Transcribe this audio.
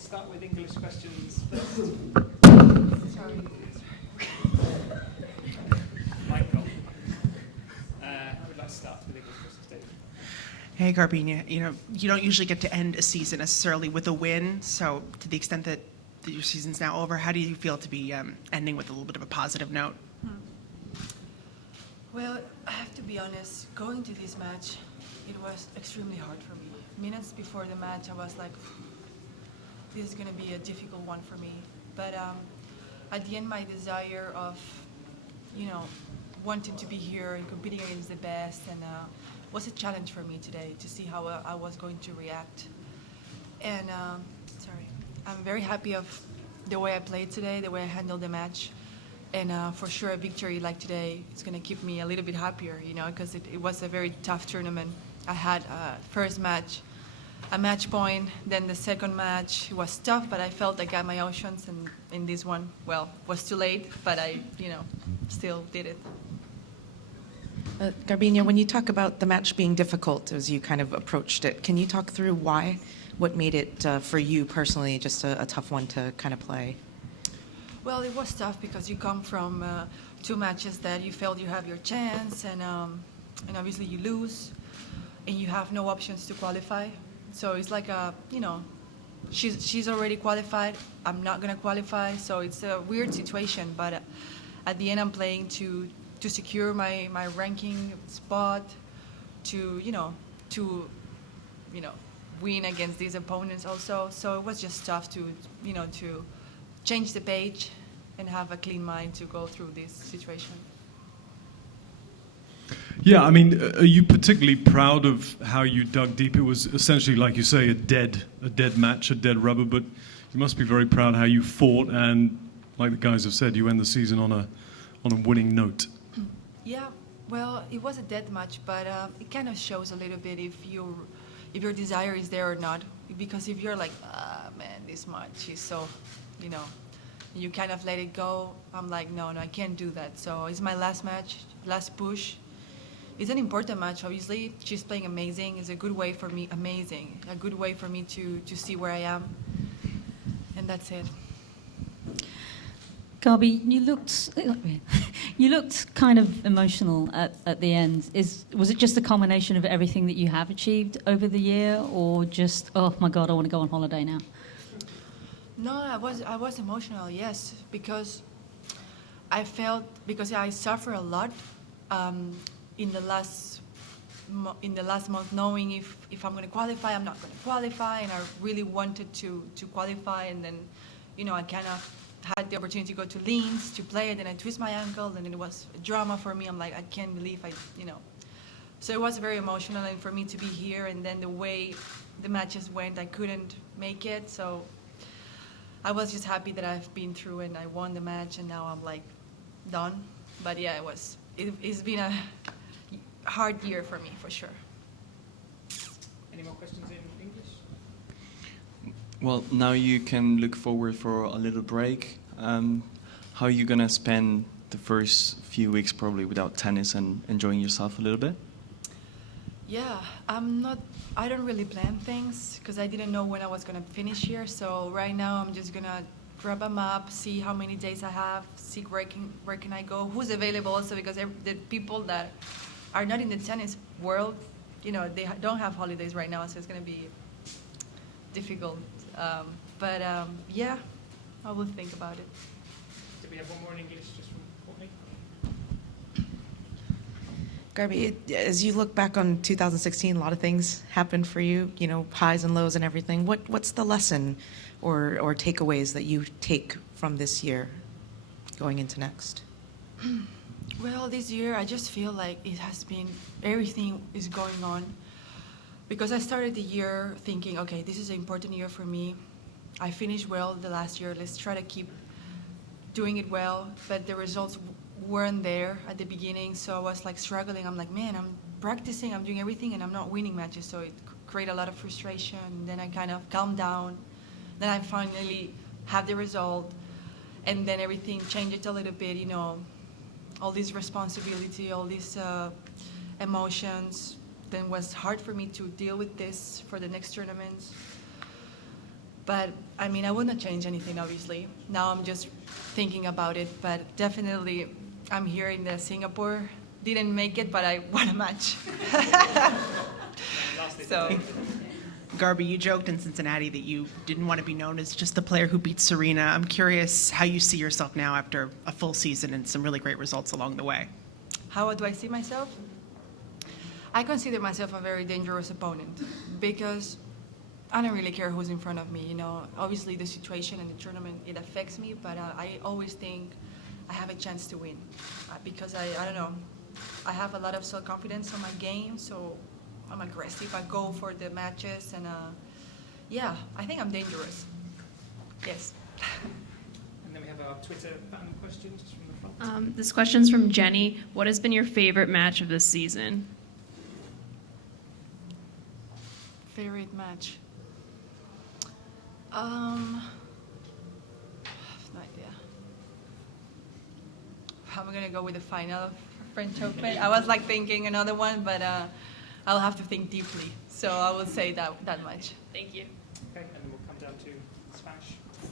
we'll start with English questions first. Sorry. Michael. I would like to start with English questions, David. Hey, Garbiñe, you don't usually get to end a season necessarily with a win, so to the extent that your season's now over, how do you feel to be ending with a little bit of a positive note? Well, I have to be honest, going to this match, it was extremely hard for me. Minutes before the match, I was like, this is going to be a difficult one for me. But at the end, my desire of, wanting to be here and competing against the best and was a challenge for me today to see how I was going to react. And I'm very happy of the way I played today, the way I handled the match. And for sure, a victory like today is going to keep me a little bit happier, because it was a very tough tournament. I had first match, a match point, then the second match was tough, but I felt I got my options, and in this one, well, was too late, but I, still did it. Garbiñe, when you talk about the match being difficult as you kind of approached it, can you talk through why? What made it, for you personally, just a tough one to kind of play? Well, it was tough because you come from 2 matches that you felt you have your chance, and obviously you lose, and you have no options to qualify. So it's like she's already qualified. I'm not gonna qualify, so it's a weird situation. But at the end, I'm playing to secure my ranking spot, to win against these opponents also. So it was just tough to change the page and have a clean mind to go through this situation. Yeah, I mean, are you particularly proud of how you dug deep? It was essentially, like you say, a dead match, a dead rubber, but you must be very proud how you fought, and like the guys have said, you end the season on a winning note. Yeah, well, it was a dead match, but it kind of shows a little bit if your desire is there or not. Because if you're like, man, this match is so, you kind of let it go. I'm like, no, I can't do that. So it's my last match, last push. It's an important match, obviously. She's playing amazing. It's a good way for me, a good way for me to see where I am. And that's it. Garbi, you looked kind of emotional at the end. Was it just a combination of everything that you have achieved over the year, or just, oh my God, I want to go on holiday now? No, I was emotional, yes, because I suffer a lot in the last month, knowing if I'm going to qualify, I'm not going to qualify, and I really wanted to qualify, and then, I kind of had the opportunity to go to Linz to play, and then I twist my ankle, and it was a drama for me. I'm like, I can't believe So it was very emotional, and for me to be here, and then the way the matches went, I couldn't make it, so I was just happy that I've been through and I won the match, and now I'm like done. But yeah, it's been a hard year for me, for sure. Any more questions in English? Well, now you can look forward for a little break. How are you going to spend the first few weeks probably without tennis and enjoying yourself a little bit? Yeah, I don't really plan things because I didn't know when I was going to finish here. So right now I'm just going to grab a map, see how many days I have, see where can I go, who's available also, because the people that are not in the tennis world, they don't have holidays right now, so it's going to be difficult. But yeah, I will think about it. Do we have one more in English just from Courtney? Garbi, as you look back on 2016, a lot of things happened for you, highs and lows and everything. What's the lesson or takeaways that you take from this year going into next? Well, this year I just feel like it has been, everything is going on. Because I started the year thinking, okay, this is an important year for me. I finished well the last year. Let's try to keep doing it well. But the results weren't there at the beginning, so I was like struggling. I'm like, man, I'm practicing, I'm doing everything, and I'm not winning matches. So it created a lot of frustration. Then I kind of calmed down. Then I finally had the result. And then everything changed a little bit, all this responsibility, all these emotions. Then it was hard for me to deal with this for the next tournaments. But I mean, I would not change anything, obviously. Now I'm just thinking about it, but definitely I'm here in the Singapore. Didn't make it, but I won a match. So, Garby, you joked in Cincinnati that you didn't want to be known as just the player who beat Serena. I'm curious how you see yourself now after a full season and some really great results along the way. how do I see myself? I consider myself a very dangerous opponent because I don't really care who's in front of me. You know, obviously the situation in the tournament, it affects me, but I always think I have a chance to win because I don't know, I have a lot of self-confidence on my game, so I'm aggressive. I go for the matches, and yeah, I think I'm dangerous. Yes. And then we have our Twitter fan questions from the front. This question's from Jenny. What has been your favorite match of this season? Favorite match? I have no idea. I'm gonna go with the final of French Open. I was like thinking another one, but I'll have to think deeply. So I will say that much. Thank you.